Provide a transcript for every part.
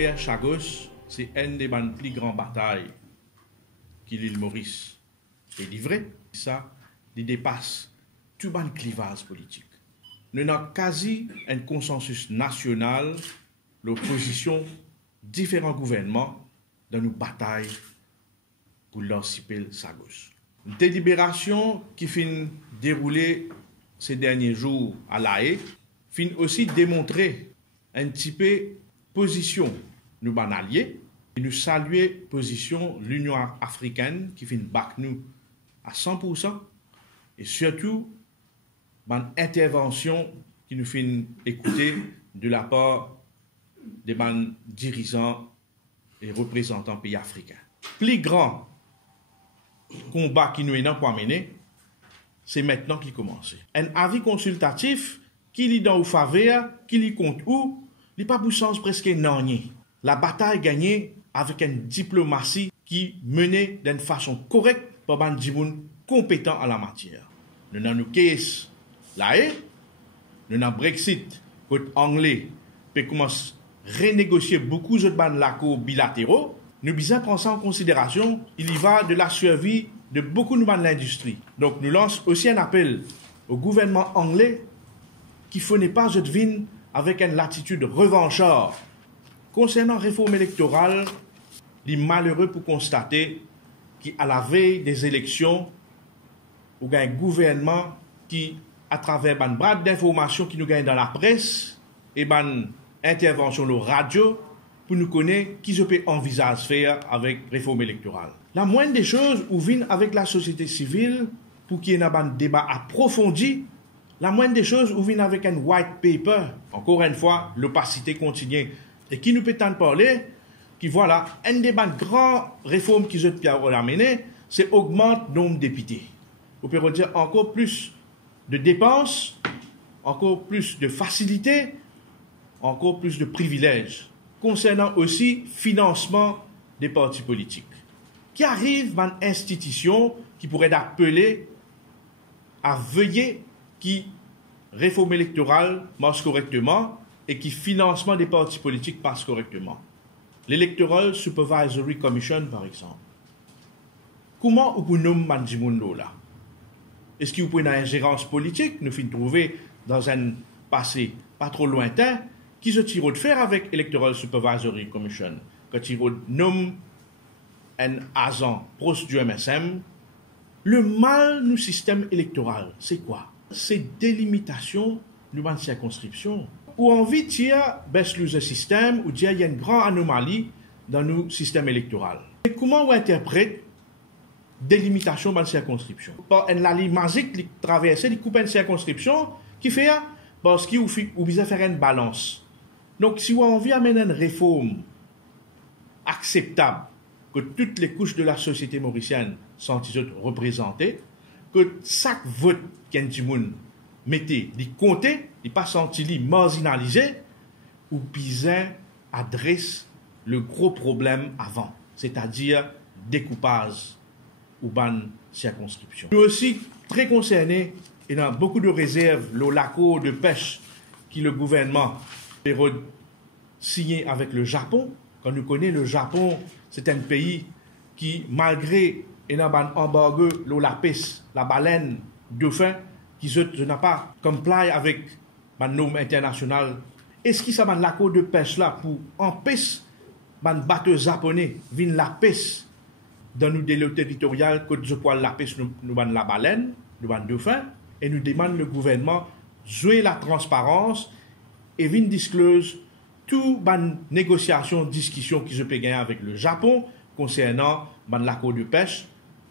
l'affaire Chagos, c'est une des plus grandes batailles que l'île Maurice est livrée. Ça, il dépasse tout le clivage politique. Nous avons quasi un consensus national, l'opposition, différents gouvernements dans nos batailles pour l'archipel Chagos. Une délibération qui finit déroulée ces derniers jours à La Haye, finit aussi démontrer un petit peu position nous ban alliés et nous saluer position l'Union africaine qui finit back nous à 100% et surtout ban intervention qui nous finit écouter de la part des ban dirigeants et représentants pays africains. Plus grand combat qui nous est pour mener, c'est maintenant qu'il commence. Un avis consultatif qui lit dans ou faveur, qui lit contre ou, il n'y a pas de sens presque non. La bataille gagnée avec une diplomatie qui menée d'une façon correcte par des gens compétents en la matière. Nous avons nos cases La Haye, nous avons Brexit, côté anglais, puis commence à renégocier beaucoup d'autres accords bilatéraux. Nous devons prendre ça en considération. Il y va de la survie de beaucoup de l'industrie. Donc nous lançons aussi un appel au gouvernement anglais qu'il ne faut pas se deviner avec une latitude revancharde. Concernant la réforme électorale, il est malheureux pour constater qu'à la veille des élections, il y a un gouvernement qui, à travers une brade d'informations qui nous gagne dans la presse et une intervention de radio, pour nous connaître qui je peux envisager faire avec la réforme électorale. La moindre des choses, où vient avec la société civile, pour qu'il y ait un débat approfondi, la moindre des choses, où vient avec un white paper. Encore une fois, l'opacité continue. Et qui nous peut en parler, qui voilà, une des grandes réformes qui ont amené, c'est augmenter le nombre de députés. On peut dire encore plus de dépenses, encore plus de facilités, encore plus de privilèges. Concernant aussi financement des partis politiques. Qui arrive dans une institution qui pourrait appeler à veiller qui réforme électorale marche correctement et qui financement des partis politiques passe correctement. L'Electoral Supervisory Commission, par exemple. Comment vous pouvez nommer Mandjimundo là? Est-ce que vous pouvez une ingérence politique? Nous finissons trouver dans un passé pas trop lointain qui se tire de faire avec Electoral Supervisory Commission. Quand il nomme un agent proche du MSM, le mal du système électoral, c'est quoi? C'est délimitation de la circonscription. Ou envie de dire, baisse le système, ou dire il y a une grande anomalie dans nos systèmes électoraux. Et comment on interprète délimitation de la circonscription? Par une ligne magique qui traverse, qui coupe une circonscription, qui fait parce qu'il ou besoin faire une balance. Donc, si on a envie d'amener une réforme acceptable, que toutes les couches de la société mauricienne sont représentées, que chaque vote qu'un timoun mettait, il comptait, il pas senti marginalisé, ou bien adresse le gros problème avant, c'est-à-dire découpage ou ban circonscription. Nous aussi très concernés et dans beaucoup de réserves, l'accord de pêche qui le gouvernement signé avec le Japon. Quand nous connaissons le Japon, c'est un pays qui, malgré un embargo, la pêche, la baleine, dauphin, qui n'a pas comply avec les normes internationales. Est-ce qu'il y a l'accord de pêche là pour empêcher les bateaux japonais de la pêche dans nos délais territoriaux, que je poil la pêche, nous la baleine, nous dauphin, et nous demandons le gouvernement de jouer la transparence et de disclose toute bonne négociation, discussion qui se peut gagner avec le Japon concernant l'accord de pêche.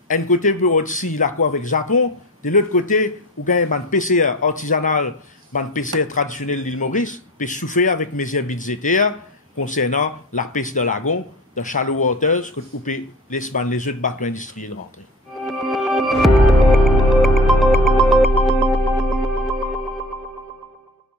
Un côté peut aussi l'accord avec le Japon, de l'autre côté, où gagne un PCR artisanal, un PCR traditionnel de l'île Maurice, peut souffrir avec mesures budgétaires concernant la pêche de lagon, de shallow waters, où peut laisser les autres bateaux industriels rentrer.